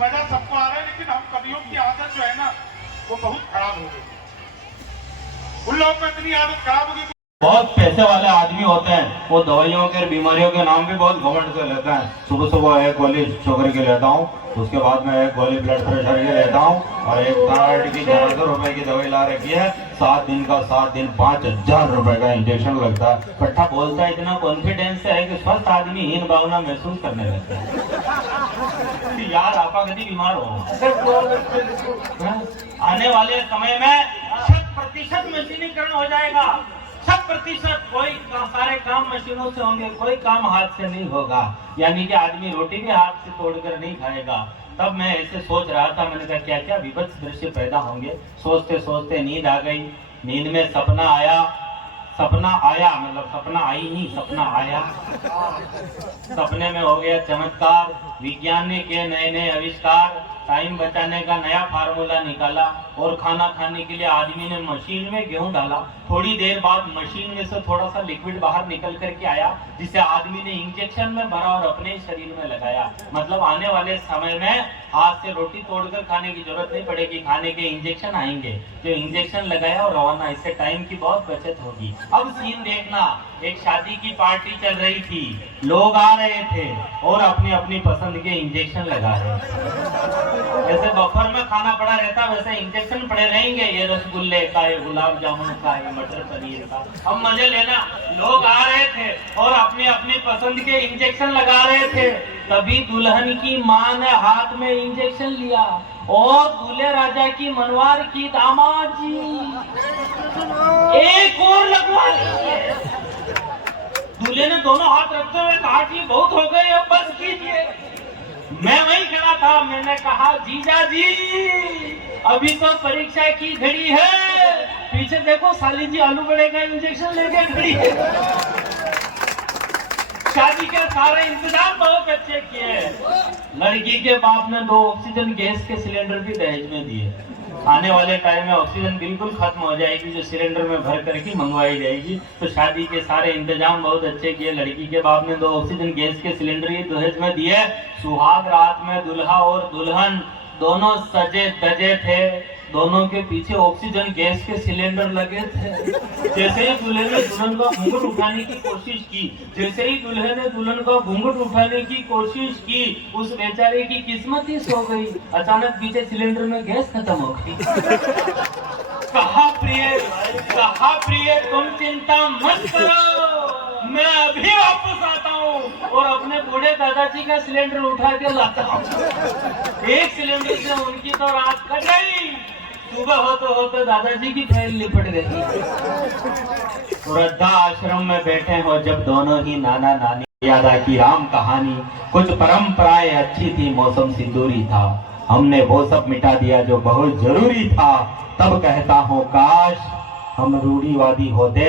मजा सबको आ रहा है, लेकिन हम कवियों की आदत जो है ना वो बहुत खराब हो गई। उन लोगों में इतनी आदत खराब हो गई। बहुत पैसे वाले आदमी होते हैं, वो दवाइयों के बीमारियों के नाम भी बहुत घमंड से लेते हैं। सुबह सुबह एक गोली शुगर की लेता हूँ, उसके बाद में एक गोली ब्लड प्रेशर की लेता हूँ, और एक थायराइड की 1100 रुपए की दवाई ला रखी है। 7 दिन का 7 दिन 5000 रुपए का इंजेक्शन लगता है। पट्टा बोलता है इतना कॉन्फिडेंस से है कि स्वस्थ आदमी हीन भावना महसूस करने लगता है। यार आपा कभी बीमार हो, आने वाले समय में 100% मशीनीकरण हो जाएगा। 100% कोई सारे काम मशीनों से होंगे, कोई काम हाथ से नहीं होगा। यानी कि आदमी रोटी भी हाथ से तोड़कर नहीं खाएगा। तब मैं ऐसे सोच रहा था, मैंने कहा क्या क्या विभत्स दृश्य पैदा होंगे। सोचते सोचते नींद आ गई। नींद में सपना आया, मतलब सपना आई नहीं, सपना आया। सपने में हो गया चमत्कार, विज्ञान ने किए नए नए आविष्कार, टाइम बचाने का नया फार्मूला निकाला, और खाना खाने के लिए आदमी ने मशीन में गेहूं डाला। थोड़ी देर बाद मशीन में से थोड़ा सा लिक्विड बाहर निकल करके आया, जिसे आदमी ने इंजेक्शन में भरा और अपने शरीर में लगाया। मतलब आने वाले समय में हाथ से रोटी तोड़कर खाने की जरूरत नहीं पड़ेगी, खाने के इंजेक्शन आएंगे। जो इंजेक्शन लगाया और रवाना, इससे टाइम की बहुत बचत होगी। अब सीन देखना, एक शादी की पार्टी चल रही थी, लोग आ रहे थे और अपनी अपनी पसंद के इंजेक्शन लगा रहे थे। जैसे बफर में खाना पड़ा रहता वैसे इंजेक्शन पड़े रहेंगे, ये रसगुल्ले का, ये गुलाब जामुन का, ये मटर पनीर का। अब मजे लेना, लोग आ रहे थे और अपनी अपनी पसंद के इंजेक्शन लगा रहे थे। तभी दुल्हन की माँ ने हाथ में इंजेक्शन लिया और दूल्हे राजा की मनवार की दामाद जी एक और लगवा लीजिए। दूल्हे ने दोनों हाथ रखते हुए कहा कि बहुत हो गए, अब बस कीजिए। मैं वहीं खड़ा था, मैंने कहा जीजा जी अभी तो परीक्षा की घड़ी है, पीछे देखो साली जी आलू बड़े का इंजेक्शन लेके खड़ी है। शादी के सारे इंतजाम बहुत अच्छे किए। लड़की के बाप ने 2 ऑक्सीजन गैस के सिलेंडर भी दहेज में दिए। आने वाले टाइम में ऑक्सीजन बिल्कुल खत्म हो जाएगी, जो सिलेंडर में भर करके मंगवाई जाएगी। तो शादी के सारे इंतजाम बहुत अच्छे किए। लड़की के बाप ने 2 ऑक्सीजन गैस के सिलेंडर ही दहेज में दिए। सुहाग रात में दूल्हा और दुल्हन दोनों सजे धजे थे, दोनों के पीछे ऑक्सीजन गैस के सिलेंडर लगे थे। जैसे ही दूल्हे ने दुल्हन का घूंघट उठाने की कोशिश की, जैसे ही दूल्हे ने दुल्हन का घूंघट उठाने की कोशिश की, उस बेचारे की किस्मत ही सो गई। अचानक पीछे सिलेंडर में गैस खत्म हो गई। कहा प्रिय तुम चिंता मत करो, मैं अभी वापस आता हूँ और अपने बूढ़े दादाजी का सिलेंडर उठा के लाता हूँ। एक सिलेंडर से उनकी तो रात कट गई। सुबह होते दादाजी की फैल लिपट गई। वृद्धा आश्रम में बैठे हो जब दोनों ही नाना नानी, याद की राम कहानी। कुछ परंपराएं अच्छी थी, मौसम सिंदूरी था, हमने वो सब मिटा दिया जो बहुत जरूरी था। तब कहता हूँ काश हम रूढ़िवादी होते,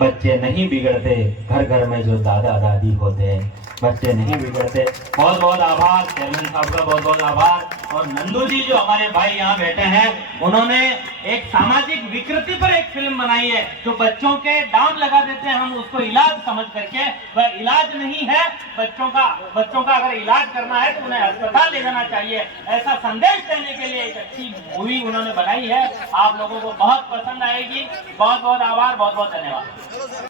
बच्चे नहीं बिगड़ते। घर घर में जो दादा दादी होते, बच्चे नहीं बिगड़ते। बहुत बहुत आभार चेयरमैन साहब का, बहुत बहुत आभार। और नंदू जी जो हमारे भाई यहाँ बैठे हैं, उन्होंने एक सामाजिक विकृति पर एक फिल्म बनाई है। जो बच्चों के दाम लगा देते हैं हम उसको इलाज समझ करके, वह इलाज नहीं है। बच्चों का अगर इलाज करना है तो उन्हें अस्पताल ले जाना चाहिए। ऐसा संदेश देने के लिए एक अच्छी मूवी उन्होंने बनाई है। आप लोगों को बहुत पसंद आएगी। बहुत बहुत आभार, बहुत बहुत धन्यवाद।